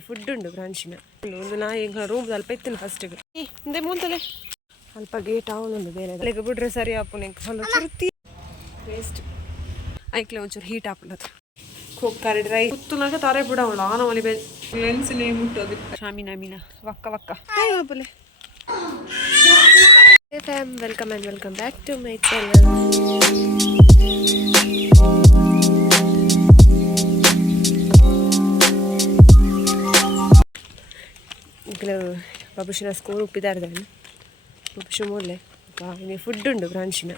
Food ಉಂಡು ಬ್ರಾಂಚಿನ ಒಂದು ನಾಯಿ ರೂಮ್ ಅಲ್ಪ ಇತ್ತಿನ ಫಸ್ಟಿಗೆ ಹಿಂದೆ ಮುಂತಲೆ ಅಲ್ಪ ಗೇಟ್ ಅವನೊಂದು ಬೇರೆ ಅಲ್ಲಿಗೆ ಬಿಡ್ರೆ ಸರಿ ಆಪುನ ಚುರುತಿ ವೇಸ್ಟ್ ಐಕ್ಲೆ ಒಂಚೂರು ಹೀಟ್ ಆಪುನದು ಕುಕ್ಕರ್ ಡ್ರೈ ಕುತ್ತುನಾಗ ತಾರೆ ಬಿಡವಳು ಆನವಲಿ ಲೆನ್ಸ್ಲಿ ಮುಟ್ಟೋದು ಶಾಮಿನ ವಕ್ಕ ವಕ್ಕ ಆಪುಲೆ welcome and welcome back to my channel. ಬಾಬುಶಿನ ಸ್ಕೂಲ್ ಉಪ್ಪಿದಾರ್ದೆ ಬಾಬುಶು ಮೂಲೆ ಇನ್ನು ಫುಡ್ ಉಂಡು ಬ್ರಾಂಚಿನ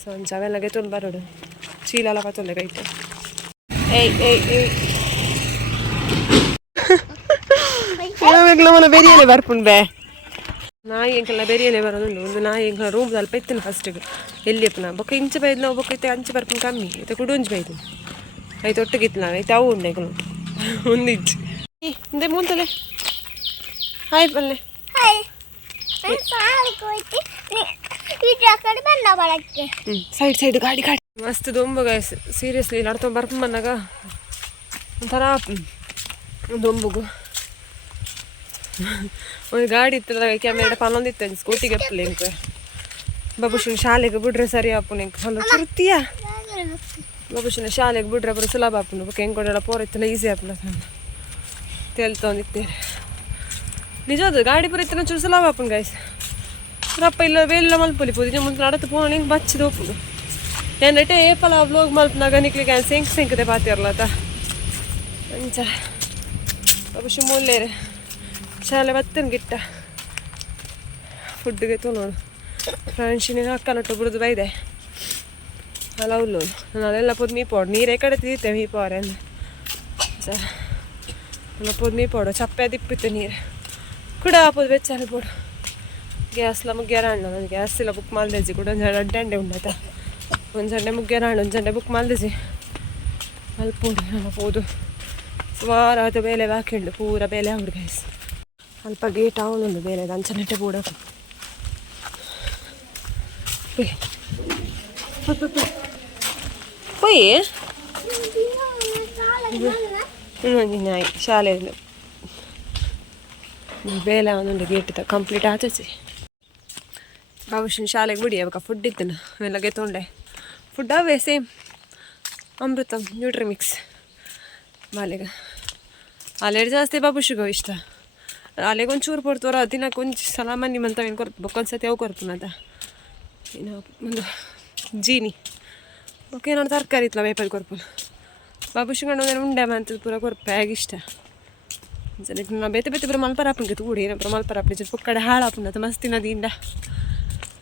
ಸೊ ಒಂದು ಅವೆಲ್ಲಗೆ ತೊಂದು ಬರೋಡು ಚೀಲ ಪತ್ತೊಂದೆ ಕೈಟು మన ಬೆರಿಯಲೆ ಬರ್ಪುಂಡು ಬೇ ನಾಯಿ ಎಂಕಲ್ಲ ಬೆರಿಯಲೆ ಬರೋದುಂಡು ಒಂದು ನಾಯಿ ಎಂಕಲ್ಲ ರೂಮ್ ಅಲ್ಪ ಇತ್ತಿನ ಫಸ್ಟಿಗೆ ಎಲ್ಲಿ ಅಪ್ಪನ ಬೊಕ್ಕ ಇಂಚ ಬೈದು ನಾವು ಬೊಕ್ಕ ಐತೆ ಅಂಚೆ ಬರ್ಪುಂಡು ಕಮ್ಮಿ ಐತೆ ಕುಡುಂಜು ಬೈದು ಐತೆ ಒಟ್ಟಿಗಿತ್ತು ನಾವು ಐತೆ ಅವು ಉಂಡೆ ಒಂದು ಇಂಚು ಹಿಂದೆ ಮುಂತಲೆ ಹಾಯ್ ಬಲ್ಲೆ ಸೈಡ್ ಗಾಡಿ ಮಸ್ತ್ ದೊಂಬಗ ಸೀರಿಯಸ್ಲಿ ನಡ್ಕೊಂಡು ಬರ್ಕೊಂಡು ಬಂದಾಗ ಒಂಥರ ದೊಂಬುಗು ಒಂದು ಗಾಡಿ ಇತ್ತಲ್ಲ ಕ್ಯಾಮೆರಾ ಪನ್ನೊಂದಿತ್ತು ಸ್ಕೂಟಿಗೆ ಅಪ್ಪಲೆ ಇಂಕ ಬಾಬುಶಿನ ಶಾಲೆಗೆ ಬಿಡ್ರೆ ಸರಿ ಆಪುನ ಇಂಕ ಹೊಲ ಚುರುತಿಯ ಬಾಬುಶಿನ ಶಾಲೆಗೆ ಬಿಡ್ರೆ ಬರೋ ಸುಲಭ ಆಪುನ ಬೊಕ್ಕ ಹೆಂಗೆ ಕೊಡೋಲ್ಲ ಪೋರ ಇತ್ತಲ್ಲ ಈಸಿ ಆಪುನ ತೇಲ್ತೊಂದಿತ್ತೇನೆ ನಿಜವಾದ ಗಾಡಿ ಪುರ ಇತ್ತನ ಚೂರು ಸುಲಭ ಆಪುನ ಗಾಯ್ಸ್ ರಪ್ಪ ಇಲ್ಲ ಬೇಲ್ಲ ಮಲ್ಪೊಲಿ ಪೋದಿ ಮುಂದೆ ನಡತ್ತು ಪೋಣ ಹಿಂಗೆ ಬಚ್ಚಿದ ಹೋಪುದು ಏನಟೆ ಏಪಲ ವ್ಲೋಗ್ ಮಲ್ಪನಾಗ ನಿಕ್ಲಿಕ್ಕೆ ಸೆಂಕದೆ ಪಾತಿರ್ಲತ್ತ ಅಂಚ ಬಾಬುಶು ಮೂಲೇರೆ ಶಾಲೆ ಬತ್ತನ ಗಿಟ್ಟ ಫುಡ್ಗೆ ನೋಡು ಫ್ರೆಂಡ್ಶಿನ ಅಕ್ಕನಟ್ಟು ಬಿಡುದು ಬೈದೆ ಅಲ್ಲ ಹುಲ್ಲು ನಾನು ಅದೆಲ್ಲ ಪೋದು ಮೀಪೋಡು ನೀರೇ ಕಡೆ ತೀರ್ತೇವೆ ಮೀಪೋರೆ ಅಂದ ಎಲ್ಲ ಪೋದು ಮೀಪೋಡು ಚಪ್ಪೆ ದಿಪ್ಪಿತ್ತು ನೀರು ಕೂಡ ಆಪೋದು ಬೆಚ್ಚಾಲೆ ಪೋಡು ಗ್ಯಾಸ್ಲ ಮುಗ್ಗ್ಯಾರ ಹಣ್ಣು ನಾನು ಗ್ಯಾಸ್ ಇಲ್ಲ ಬುಕ್ ಮಾಡ್ದೇಜಿ ಕೂಡ ಒಂದು ಅಡ್ಡಂಡೆ ಉಂಡಾಯ್ತ ಒಂದು ಜಂಡೆ ಮುಗ್ಗ್ಯಾರ ಹಣ್ಣು ಒಂದು ಜಂಡೆ ಬುಕ್ ಮಾಡ್ದೇಜಿ ಅಲ್ಲಿ ಪೋಡು ನಾನು ಪೋದು ಸುಮಾರು ಆಯ್ತು ಬೇಲೆ ಹಾಕಿಂಡು ಪೂರ ಬೇಲೆ ಅವ್ರು ಗ್ಯಾಸ್ ಅಲ್ಪ ಗೇಟ್ ಅವನೊಂದು ಬೇರೆ ಅಂಚನೆಟ್ಟೆ ಪೂಡ ಪೊಯ್ ನಾಯಿ ಶಾಲೆಯಲ್ಲಿ ಬೇಲೆ ಅವನೊಂದು ಗೇಟ್ ಕಂಪ್ಲೀಟ್ ಆಚೆ ಬಾಬುಶಿನ ಶಾಲೆಗೆ ಬಿಡಿ ಅವಾಗ ಫುಡ್ ಇತ್ತು ಅವೆಲ್ಲ ತೊಂಡೆ ಫುಡ್ ಅವೇ ಸೇಮ್ ಅಮೃತ ನ್ಯೂಟ್ರಿ ಮಿಕ್ಸ್ ಮಾಲೆಗೆ ಅಲ್ಲೆರಡು ಜಾಸ್ತಿ ಬಾಬುಶಿಗೂ ಇಷ್ಟ ಅಲ್ಲಿಗೊಂದು ಚೂರು ಕೊಡ್ತವ್ರ ದಿನಕ್ಕೆ ಒಂದು ಸಲ ಮನೆ ಮಂತ ಏನು ಕೊರ್ತು ಬೊಕ್ಕೊಂದ್ಸತಿ ಅವು ಕೊರ್ಪುನದ ಇನ್ನು ಒಂದು ಜೀನಿ ಬೊಕ್ಕ ಏನಾದ್ರು ತರಕಾರಿ ಇತ್ತಲ್ಲ ವೇಪಲ್ ಕೊರ್ಪು ಬಾಬುಶಿಗಣ್ಣು ಉಂಡೆ ಮಂತದ ಪೂರ ಕೊರ್ಪೆ ಇಷ್ಟ ಜನಕ್ಕೆ ನಾವು ಬೇತೆ ಬೇತೆ ಬರೋ ಮಲ್ಪರ ಹಾಪಂಗೆ ತೂಡಿ ಏನಪ್ಪ ಮಲ್ಪರ ಹಾಪಿ ಜೊತೆ ಪಕ್ಕಡೆ ಹಾಳು ಹಾಪುನದ ಮಸ್ತಿನದಿಂದ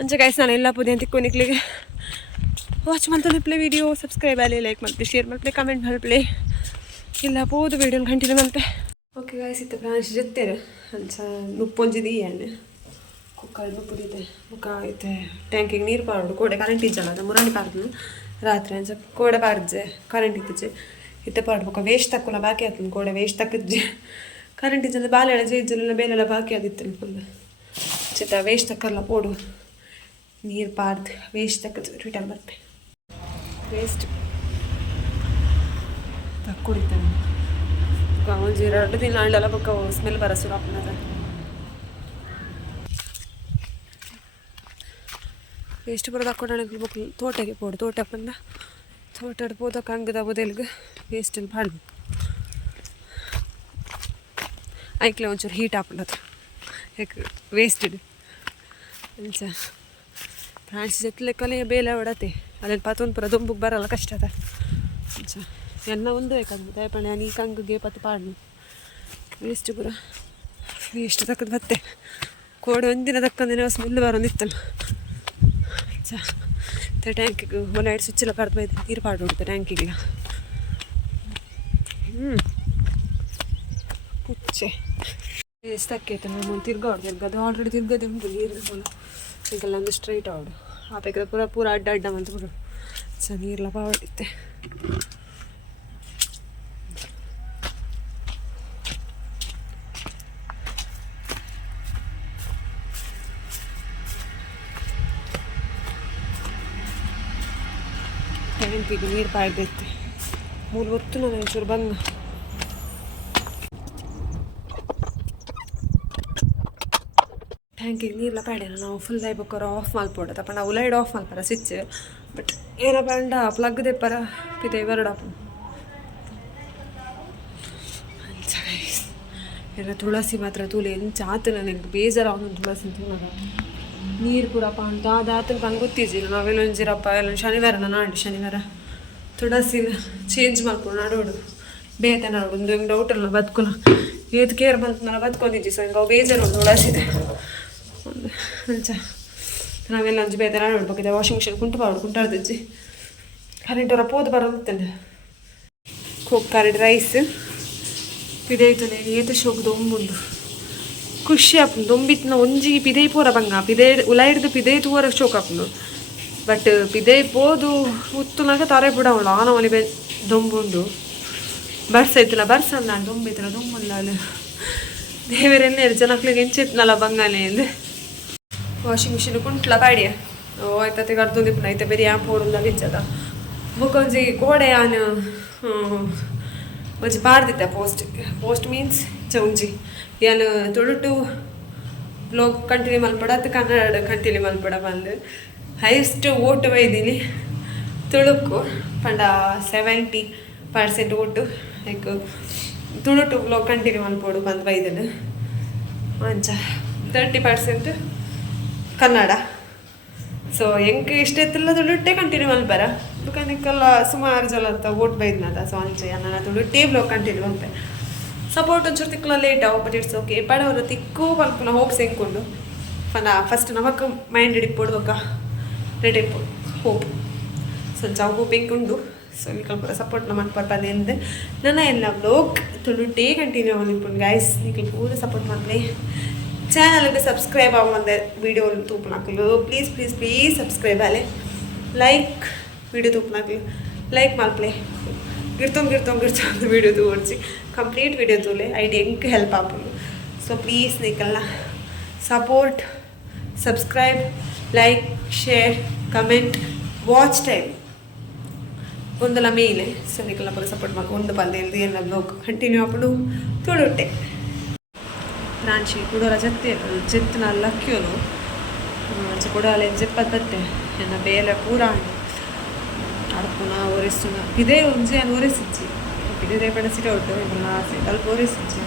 ಅಂಚೆ ಗಾಯ್ಸ್ ನಾನು ಎಲ್ಲ ಪುದಿ ಅಂತ ಕೊನಿಕ್ಲಿಗೆ ವಾಚ್ ಮಾಡ್ತದೆ ವಿಡಿಯೋ ಸಬ್ಸ್ಕ್ರೈಬ್ ಆಗಲಿ ಲೈಕ್ ಮಾಡ್ತೆ ಶೇರ್ ಮಾಡ್ತೆ ಕಮೆಂಟ್ ಮಾಡ್ಪ್ಲೆ ಇಲ್ಲ ಪೋದು ವಿಡಿಯೋನ ಕಂಟಿನ್ಯೂ ಮಾಡ್ತೆ ಓಕೆ ಗಾಯ್ಸ್ ಇತ್ತು ಬ್ರಾಂಚ್ ಜೊತೆರು ಅಂಚ ನುಪ್ಪೊಂಜಿದಿ ಎಣ್ಣೆ ಕುಕ್ಕರ್ ನುಪ್ಪುದಿದೆ ಮುಖ ಐತೆ ಟ್ಯಾಂಕಿಗೆ ನೀರು ಪಾಡು ಕೋಡೆ ಕರೆಂಟ್ ಇಜ್ಜಲ್ಲ ಅದು ಮುರಾಣಿ ಪಾರ್ದು ರಾತ್ರಿ ಅಂಚ ಕೋಡೆ ಪಾರ್ಜೆ ಕರೆಂಟ್ ಇತ್ತಿಜ್ಜೆ ಇತ್ತೆ ಪಾಡ್ಬೇಕ ವೇಸ್ಟ್ ತಕ್ಕೊಲ್ಲ ಬಾಕಿ ಆಗ್ತದೆ ಕೋಡೆ ವೇಸ್ಟ್ ತಕ್ಕಜ್ಜೆ ಕರೆಂಟ್ ಇಜ್ಜಂದ್ರೆ ಬಾಲೆಲ್ಲ ಜೇಜ್ಜಲ್ಲ ಬೇಲೆಲ್ಲ ಬಾಕಿ ಆದಿತ್ತು ಫುಲ್ ಚಿತ್ತ ವೇಸ್ಟ್ ತಕ್ಕಲ್ಲ ಪೋಡು ನೀರು ಪಾರ್ದು ವೇಸ್ಟ್ ತಕ್ಕ ರಿಟರ್ನ್ ಬರ್ತೆ ವೇಸ್ಟ್ ತಕ್ಕೊಡಿತಾನೆ ಒಂದು 2 ದಿನ ಹಳ್ಳೆಲ್ಲ ಬೊಕ್ಕ ಸ್ಮೆಲ್ ಬರ ಶುರು ಆಗ್ತದೆ ಎಷ್ಟು ಬರೋದು ಹಾಕೊಂಡು ಬೊಕ್ಕ ತೋಟಗೆ ಪೋಡು ತೋಟ ಬಂದ ತೋಟದ ಪೋದಕ್ಕ ಹಂಗದ ಮೊದಲಿಗೆ ವೇಸ್ಟಲ್ಲಿ ಪಾಡು ಐಕ್ಲೆ ಒಂಚೂರು ಹೀಟ್ ಹಾಕೊಂಡದು ಯಾಕೆ ವೇಸ್ಟ್ ಇದೆ ಅಂಚ ಫ್ರಾನ್ಸ್ ಜೊತೆ ಬೇಲೆ ಹೊಡತೆ ಅಲ್ಲೆಲ್ಲಿ ಪಾತೊಂದು ಪುರ ದೊಂಬುಗೆ ಬರಲ್ಲ ಕಷ್ಟ ಅದ ಅಂಚ ಎಲ್ಲ ಒಂದು ಬೇಕಂದ್ರೆ ದಯಪಣೆ ನೀ ಕಂಗಿಗೆ ಪತ್ತು ಪಾಡು ವೇಸ್ಟ್ ಪುರ ವೇಸ್ಟ್ ತಕ್ಕದು ಬತ್ತೆ ಕೋಡೆ ಒಂದಿನ ತಕ್ಕಂದಿನ ಸ್ಮೆಲ್ ಬರೋದಿತ್ತಲ್ಲ ಟ್ಯಾಂಕಿಗೆ ಲೈಟ್ ಸ್ವಿಚ್ ಎಲ್ಲ ಕಡ್ದು ಬೈದು ನೀರು ಪಾಡು ಹೊಡ್ತೆ ಟ್ಯಾಂಕಿಗೆ ಹುಚ್ಚೆ ವೇಸ್ಟ್ ತಕ್ಕೈತೆ ನಾನು ತಿರ್ಗಾಡ್ದು ಅದು ಆಲ್ರೆಡಿ ತಿರ್ಗದೆ ಉಂಟು ನೀರು ಈಗೆಲ್ಲ ಒಂದು ಸ್ಟ್ರೈಟ್ ಆಡು ಆ ಬೇಕಾದ್ರೆ ಪೂರ ಅಡ್ಡ ಅಂತ ಪುರ ನೀರೆಲ್ಲ ಪಾಡಿತ್ತೆ ಟ್ಯಾಂಕಿಗೆ ನೀರು ಪಾಡ್ದೈತೆ 3 ಹೊತ್ತು ನಾನು ಒಂಚೂರು ಬಂದು ಟ್ಯಾಂಕಿಗೆ ನೀರ್ಲ ಪಾಡ್ಯಾನ ನಾವು ಫುಲ್ ಆಯ್ಬೇಕಾರ ಆಫ್ ಮಲ್ಪೋಡ ತಪ್ಪ ನಾವು ಲೈಟ್ ಆಫ್ ಮಲ್ಪರ ಸ್ವಿಚ್ ಬಟ್ ಏನಪ್ಪ ಅಂಡ ಪ್ಲಗ್ ದೆಪ್ಪರ ಪಿದೆ ಬರಡಪ್ಪ ಎಲ್ಲ ತುಳಸಿ ಮಾತ್ರ ತೂಲೆ ಎಂಚ ಆತ ನನಗೆ ಬೇಜಾರಾಗ ತುಳಸಿ ತೂನಗ ನೀರು ಪೂರಪ್ಪ ಅಂತ ಅದಾತನ ನಂಗೆ ಗೊತ್ತಿದ್ದಿಲ್ಲ ನಾವೆಲ್ಲ ಒಂಜಿರಪ್ಪ ಎಲ್ಲ ಶನಿವಾರ ನಾಡು ಶನಿವಾರ ತುಳಸಿನ ಚೇಂಜ್ ಮಾಡ್ಕೊಂಡು ನಾಡೋಡು ಬೇತೆ ನಾಡು ಒಂದು ಹಿಂಗೆ ಡೌಟಲ್ಲ ಬದುಕುನ ಏತ್ ಕೇರ್ ಬಂತು ನಾನು ಬದುಕೊಂಡಿದ್ದಿ ಸೊ ಹಿಂಗೆ ಅವು ಬೇಜಾರು ಒಂದು ತುಳಸಿದೆ ಒಂದು ಅಂಚ ನಾವೆಲ್ಲ ಒಂಜಿ ಬೇತೆ ನಾಡೋಡ್ಬೇಕಿದೆ ವಾಷಿಂಗ್ ಮಿಷಿನ್ ಕುಂಟಾಡ್ದಿಜ್ಜಿ ಕರೆಂಟ್ ಅವರ ಪೋದು ಬರೋತ್ತಂದೆ ಕರೆಂಟ್ ರೈಸ್ ಪಿದೈತುಲೆ ಏತ ಶೋಕ್ ದೊಂಬುಂಡು ಖುಷಿ ಆಪುಂಡು ದೊಂಬಿತ್ನ ಒಂಜಿ ಪಿದೈ ಪೂರ ಬಂಗ ಪಿದೈ ಉಲಾಯಿಡ್ದು ಪಿದೈ ತೂವರ ಶೋಕ್ ಆಪುಂಡು ಬಟ್ ಪಿದೈ ಪೋದು ಉತ್ತುನಾಗ ತಾರೆ ಬಿಡವಳು ಆನ ಒಲಿ ಬೆ ದೊಂಬುಂಡು ಬರ್ಸ ಐತಿಲ್ಲ ಬರ್ಸ ನಾನು ದೊಂಬೈತಿಲ್ಲ ದೊಂಬುಲ್ಲ ಅಲ್ಲಿ ದೇವರೆನ್ನೆ ಜನಕ್ಲಿಗೆ ಎಂಚಿತ್ನಲ್ಲ ಬಂಗಾನೆ ಅಂದೆ ವಾಷಿಂಗ್ ಮಿಷಿನ್ ಕುಂಟ್ಲ ಪಾಡಿಯ ಓ ಆಯ್ತತೆ ಕರ್ದೊಂದಿಪ್ಪನ ಐತೆ ಬೇರೆ ಆ್ಯಪ್ ಓಡಲ್ಲ ಬಿಚ್ಚದ ಮುಖಂಜಿ ಗೋಡೆ ಆನು ಒಂಜಿ ಪಾಡ್ದಿತ್ತ ಪೋಸ್ಟ್ ಮೀನ್ಸ್ ಚೌಂಜಿ ಏನು ತುಳುಟು ಬ್ಲಾಗ್ ಕಂಟಿನ್ಯೂ ಮಲ್ಪಡ ಅದು ಕನ್ನಡ ಕಂಟಿನ್ಯೂ ಮಲ್ಪಡ ಬಂದು ಹೈಯೆಸ್ಟ್ ಓಟು ಒಯ್ದೀನಿ ತುಳುಕು ಪಂಡ 70% ಓಟು ಲೈಕ್ ತುಳುಟು ಬ್ಲಾಗ್ ಕಂಟಿನ್ಯೂ ಮಲ್ಪೋಡು ಬಂದು ಬೈದನು ಅಂಚ 30% ಕನ್ನಡ ಸೊ ಹೆಂಗೆ ಇಷ್ಟೆತ್ತಲ್ಲ ತುಳುಟ್ಟೆ ಕಂಟಿನ್ಯೂ ಮಲ್ಪರ ದುಕಾನಕ್ಕೆಲ್ಲ ಸುಮಾರು ಜಲ ಅಂತ ಓಟ್ ಬೈದ್ನದ ಸೊ ಅಂಚೆ ನಾನು ತುಳುಟ್ಟೇ ಬ್ಲಾಗ್ ಕಂಟಿನ್ಯೂ ಮಲ್ಪೆ ಸಪೋರ್ಟ್ ಒಂಚೂರು ತಿಕ್ಕಲ ಲೇಟ್ ಆವು ಬಟ್ ಇಟ್ಸ್ ಓಕೆ ಪಡವರು ತಿಕ್ಕು ಪಲ್ಪನ ಹೋಪ್ಸ್ ಹೆಂಗ್ಕೊಂಡು ಫಸ್ಟ್ ನಮಕ್ ಮೈಂಡ್ ಇಡಿಪೋಡು ಬೊಕ್ಕ ರೆಡ್ ಇಪ್ಪೋಡು ಹೋಪ್ ಸೊ ಜಾವ್ ಹೋಪ್ ಹೆಂಗುಂಡು ಸೊ ನಿಕಲ್ಪುರ ಸಪೋರ್ಟ್ ನಮ್ಮನ್ನು ಪರ್ಪದೆ ಎಂದೆ ನನ್ನ ಎಲ್ಲ ಬ್ಲಾಗ್ ತುಳುಟ್ಟೇ ಕಂಟಿನ್ಯೂ ಆಗಿ ಗೈಸ್ ನಿಕಲ್ ಪೂರ ಸಪೋರ್ಟ್ ಮಾಡ್ಲಿ ಚಾನಲ್ಗೆ ಸಬ್ಸ್ಕ್ರೈಬ್ ಆಗುವಂದೆ ವಿಡಿಯೋ ತೂಪನಾಕಲು ಪ್ಲೀಸ್ ಸಬ್ಸ್ಕ್ರೈಬ್ ಆಲೆ ಲೈಕ್ ವಿಡಿಯೋ ತೂಪನಾಕಲು ಲೈಕ್ ಮಾಡ್ಪ್ಲೆ ಗಿರ್ತೊಂದು ವಿಡಿಯೋ ತೋರಿಸಿ ಕಂಪ್ಲೀಟ್ ವಿಡಿಯೋ ತೋಲೆ ಐಡಿಯಾ ಹೆಂಗೆ ಹೆಲ್ಪ್ ಆಪುಂಡು ಸೊ ಪ್ಲೀಸ್ ನಿಕಲ್ನ support subscribe like share comment watch time ಒಂದಲ್ಲ ಮೇಲೆ ಸೊ ನಿಕಲ್ನ ಪೂರ ಸಪೋರ್ಟ್ ಮಾಡಿ ಒಂದು ಪಲ್ದೆ ಎಲ್ಲ ಬ್ಲಾಗ್ ಕಂಟಿನ್ಯೂ ಆಪುಂಡು ತುಳುಟ್ಟೆ ಪ್ರಾಂಶಿ ಕುಡೋರ ಜೆತ್ತಿನ ಲಕ್ಕಿಯೋನು ಕುಡಾಲೆ ಜೆಪ್ಪದ ಬತ್ತೆ ಎನ್ನ ಬೇಲೆ ಪೂರ ಅಡ್ಪುನ ಒರೆಸ್ತುನ ಪಿದೇ ಒಂಜಿ ಅನ್ನು ಒರೆಸಿಚ್ಚಿ ಪಿದೇ ರೇಪಣ ಸಿಟ ಉಂಟು ಇವನ್ನ ಆಸೆ ಅಲ್ಪ ಒರೆಸಿಚ್ಚಿ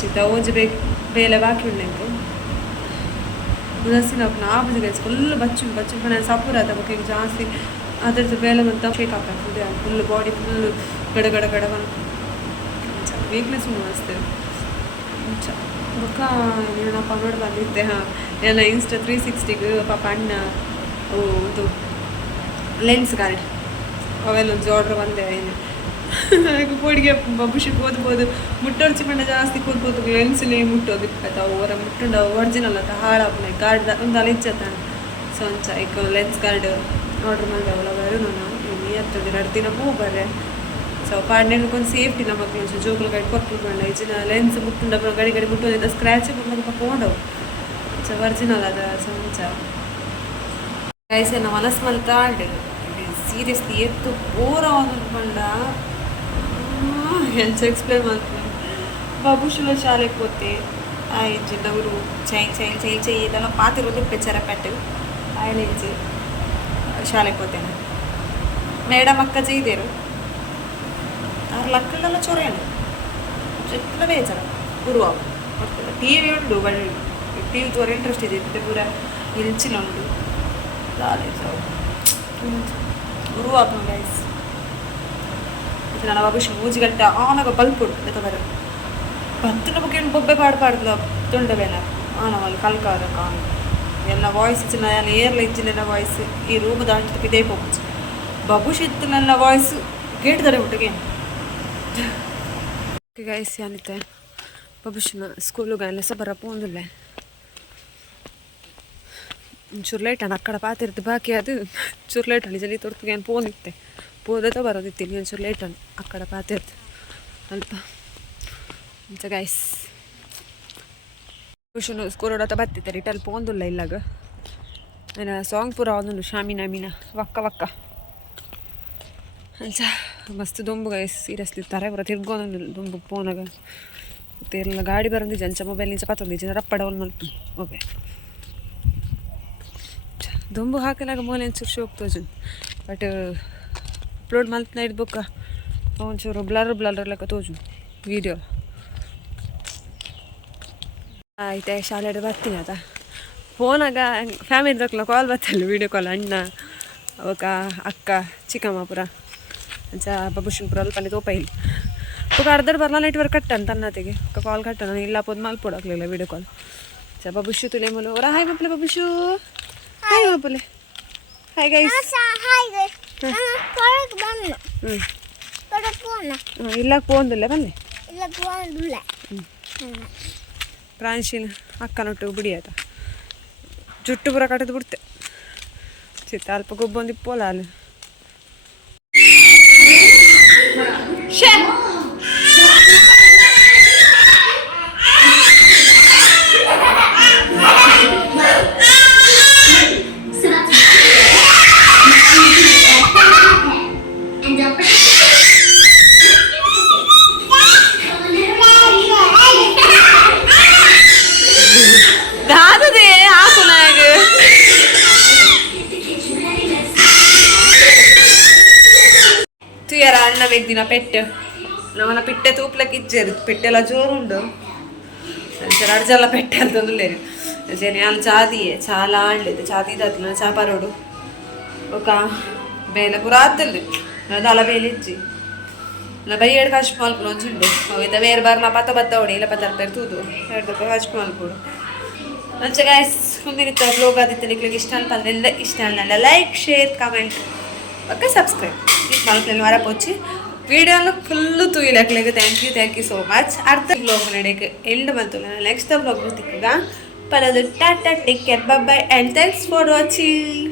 ಚಿತ್ತ ಒಂಜಿ ಬೇಲೆ ಬಾಕಿ ಉಂಡೆಂಕು ಉದಸಿನ ಆಪುಜಿ ಗೈಸ್ ಫುಲ್ ಬಚ್ಚು ಪಣ ಸಪೂರ ಅದ ಬಗ್ಗೆ ಜಾಸ್ತಿ ಅದ್ರದ್ದು ಬೇಲೆ ಮತ್ತು ಶೇಕ್ ಹಾಕಿ ಫುಲ್ ಬಾಡಿ ಫುಲ್ ಗಡ ವೀಕ್ನೆಸ್ ಉಂಟು ಅನಿಸ್ತೇವೆ ಬೊಕ್ಕ ಏನಪ್ಪ ನೋಡಿ ಬಂದಿದ್ದೆ ಎಲ್ಲ ಇನ್ಸ್ಟಾ 360ಗೆ ಪಾಪ ಅಣ್ಣ ಇದು ಲೆನ್ಸ್ ಗಾರ್ಡ್ ಅವೆಲ್ಲ ಒಂದು ಆರ್ಡ್ರ್ ಬಂದೆ ಪೊಡಿಗೆ ಬಬುಷಿಗೆ ಓದ್ಬೋದು ಮುಟ್ಟೋರ್ಚಿ ಪಂಡ ಜಾಸ್ತಿ ಕೂದ್ಬೋದು ಲೆನ್ಸ್ಲೇ ಮುಟ್ಟೋದು ಆಯ್ತು ಅವರ ಮುಟ್ಟುಂಡ ಒರಿಜಿನಲ್ ಅಂತ ಹಾಳಾಪನೆ ಗಾರ್ಡ್ ಒಂದು ಅಲ್ಲ ಇಚ್ಚತ್ತಾನೆ ಸೊ ಅಂಚ ಈಗ ಲೆನ್ಸ್ ಗಾರ್ಡ್ ಆರ್ಡ್ರ್ ಮಾಡಿದೆ ಅವಳ ಬರು ನಾನು ನೀರ್ತದೆ 2 ದಿನ ಹೂ ಬರ್ರೆ ಸೊ ಪಾಡ್ನೇಕೊಂದು ಸೇಫ್ಟಿ ನಮಗೆ ಒಂಚೂರು ಜೋಗುಲು ಗೈಡ್ ಕೊಟ್ಟು ಬಂಡ ಈಜಿನ ಲೆನ್ಸ್ ಮುಟ್ಟುಂಡ ಗಡಿ ಮುಟ್ಟೋದಿದ್ದ ಸ್ಕ್ರ್ಯಾಚ್ ಬಂದಾಗ ಪೋಂಡವು ಸೊ ಒರಿಜಿನಲ್ ಅದ ಸಂಚ ಗೈಸ್ ನಾವು ಮನಸ್ಸು ಮಲ್ತಾಂಡು ಸೀರಿಯಸ್ಲಿ ಎತ್ತು ಪೂರ ಒಂದು ಬಂಡ ಹೆಂಚ ಎಕ್ಸ್ಪ್ಲೇನ್ ಮಾಡ್ತೀನಿ ಬಾಬುಶುಲ ಶಾಲೆಗೆ ಹೋತೆ ಆಯ್ಜಿನವರು ಚೈ ಇದೆಲ್ಲ ಪಾತಿರೋದು ಬೆಚ್ಚರ ಪೆಟ್ಟು ಆಯ್ಲೆಂಚು ಶಾಲೆಗೆ ಹೋತೇನೆ ಮೇಡಮ್ ಅಕ್ಕ ಜೈದೇರು ಅವ್ರ ಲಕ್ಕಳೆಲ್ಲ ಚೊರೆಯನು ಚೆತ್ತಲ ಬೇಜಾರ ಗುರುವ ಬರ್ತದೆ ಟಿ ವಿ ಉಂಡು ಬಟ್ ಟಿ ವಿ ತೋರ ಇಂಟ್ರೆಸ್ಟ್ ಇದೆ ಪೂರ ಇಲ್ಚಿನ ಉಂಡು ಗುರುವ ಗೈಸ್ ಇದು ನನ್ನ ಬಾಬುಶ್ ಮೂಜಿಗಂಟ ಆನಾಗ ಬಲ್ಪ್ ಉಂಟು ತಗರ ಬತ್ತಿನ ಬಗ್ಗೆ ಬೊಬ್ಬೆ ಪಾಡ್ಲ ತೊಂಡವೇನ ಆನವಲ್ಲಿ ಕಲ್ಕಾರ ಕಾಣ ಎಲ್ಲ ವಾಯ್ಸ್ ಇಚ್ಚಿನ ಎಲ್ಲ ಏರ್ಲ ಇಚ್ಚಿನ ವಾಯ್ಸ್ ಈ ರೂಮ್ ದಾಂಟಿ ಇದೇ ಪೋಪು ಬಾಬುಶ್ ಇತ್ತು ನನ್ನ ವಾಯ್ಸ್ ಕೇಳ್ತಾರೆ ಒಟ್ಟಿಗೆ ಗೈಸ್ ಏನಿತ್ತೆ ಬಾಬುಶನ ಸ್ಕೂಲಿಗೆ ಎಲ್ಲ ಸಹ ಬರಪ್ಪ ಒಂದಿಲ್ಲ ಒಂಚೂರು ಲೇಟ್ ಅక్కడ ಪಾತಿರ್ತು ಬಾಕಿ ಅದು ಚೂರು ಲೇಟ್ ಅಲ್ಲಿ ಜಲ್ಲಿ ತೊಡ್ತಿಗೆ ಏನು ಪೋನಿತ್ತೆ ಪೋದತ ಬರೋದಿತ್ತು ಒಂಚೂರು ಲೇಟ್ ಅನ್ನು ಅక్కడ ಪಾತಿರ್ತು ಅಲ್ಪ ಅಂತ ಗೈಸ್ ಬಾಬುಶನು ಸ್ಕೂಲ್ ಹೊಡತ ಬರ್ತಿತ್ತು ರಿಟಲ್ ಪೋಂದಿಲ್ಲ ಇಲ್ಲಾಗ ನಾನು ಸಾಂಗ್ ಪೂರ ಒಂದು ಶಾಮಿನ ಮೀನ ವಕ್ಕ ಅಂಚ ಮಸ್ತ್ ದೊಂಬು ಗೈಸ್ ಸೀರಿಯಸ್ಲಿ ತಾರೆ ಬರ ತಿರ್ಗೋನು ದೊಂಬು ಪೋನಾಗ ಗೊತ್ತಿರಲಿಲ್ಲ ಗಾಡಿ ಬರೋದು ಅಂಚ ಮೊಬೈಲ್ ನಿಂಚ ಪತ್ತೊಂದು ರಪ್ಪಡವಲ್ ಮಲ್ಪು ಓಕೆ ದುಂಬು ಹಾಕಲಾಗ ಮೂಲೆ ಒಂಚೂರು ಶೋಕ್ ತೋಜು ಬಟ್ ಅಪ್ಲೋಡ್ ಮಲ್ಪನ ಇಡ್ಬೇಕ ಒಂಚೂರು ಬ್ಲರ್ ಲೆಕ್ಕ ತೋಜು ವೀಡಿಯೋ ಆಯ್ತಾ ಶಾಲೆ ಬರ್ತೀನಿ ಆತ ಫೋನಾಗ ಫ್ಯಾಮಿಲಿ ತಕ್ಕಲ ಕಾಲ್ ಬರ್ತಲ್ಲ ವೀಡಿಯೋ ಕಾಲ್ ಅಣ್ಣ ಅವಕ್ಕ ಅಕ್ಕ ಚಿಕ್ಕಮ್ಮ ಪುರ ಅಂಚ ಬಬುಶನ್ ಪುರ ಅಲ್ಪ ತೋಪ ಇಲ್ಲ ಪುಕ ಅರ್ಧರ್ ಬರಲ್ಲ ನೆಟ್ವರ್ಕ್ ಕಟ್ಟನ್ ತನ್ನತೆಗೆ ಕಾಲ್ ಕಟ್ಟನ ಇಲ್ಲ ಪೋದ್ ಮಲ್ಪೋಡಾಕ್ಲಿಲ್ಲ ವೀಡಿಯೋ ಕಾಲ್ ಚ ಬಬುಶು ತುಲೆ ಮುಲು ಅವರ ಹಾಯ್ ಮಪ್ಪಲೆ ಬಬುಶು ಹಾಯ್ ಮಪ್ಪಲೆ ಹಾಯ್ ಗೈಸ್ ಇಲ್ಲ ಪೋಂದಿಲ್ಲ ಬನ್ನಿ ಪ್ರಾಂಶಿನ ಅಕ್ಕನೊಟ್ಟಿಗೆ ಬಿಡಿ ಆಯ್ತಾ ಜುಟ್ಟು ಪುರ ಕಟ್ಟದು ಬಿಡ್ತೆ ಚಿತ್ತ ಅಲ್ಪ ಗೊಬ್ಬೊಂದು ಇಪ್ಪೋಲ ಅಲ್ಲಿ అన్న వెగ్దిన పెట్టు నమల పిట్టె తూపులకి ఇచ్చారు పెట్టేలా జోరుండు సరే అడజల్లా పెట్టాలి తొందరలేరు జనాలు చాతీయే చాలా ఆడలేదు చాతీ తత్తున చాపరోడు ఒక ಬೇಲೆ ಪುರಾತಲ್ಲಿ ಅಲ್ಲ ಬೇಲೆ ಇಜ್ಜಿ ಇಲ್ಲ ಬೈ ಎರಡು ಕಷ್ಟ ಮಲ್ಪುಡು ಒಂಚುಂಡು ಅವಿತ ಬೇರೆ ಬಾರ್ ನಾ ಪತ್ತ ಬತ್ತ ಹೊಡಿ ಇಲ್ಲ ಪತ್ತಾರ್ಪೇರು ತೂದು ಎರಡು ಕಷ್ಟ ಮಲ್ಪುಡು ಮಂಚ ಗಾಯ್ಸ್ ಮುಂದಿನ ಬ್ಲಾಗ್ ಆದಿತ್ತು ನಿಮಗೆ ಇಷ್ಟ ಅನ್ಪಂದ್ರೆಲ್ಲ ಇಷ್ಟ ಅಲ್ಲ like share comment okay subscribe మళ్ళీ వరపొచ్చి వీడియోలో ఫుల్ తూయలేకలేక థ్యాంక్ యూ సో మచ్ అర్థ బ్లాగ్ నడేకి ఎండ్ మంతుల నెక్స్ట్ బ్లాగ్ తిక్కుగా పలదు టాటా take care bye bye and thanks for watching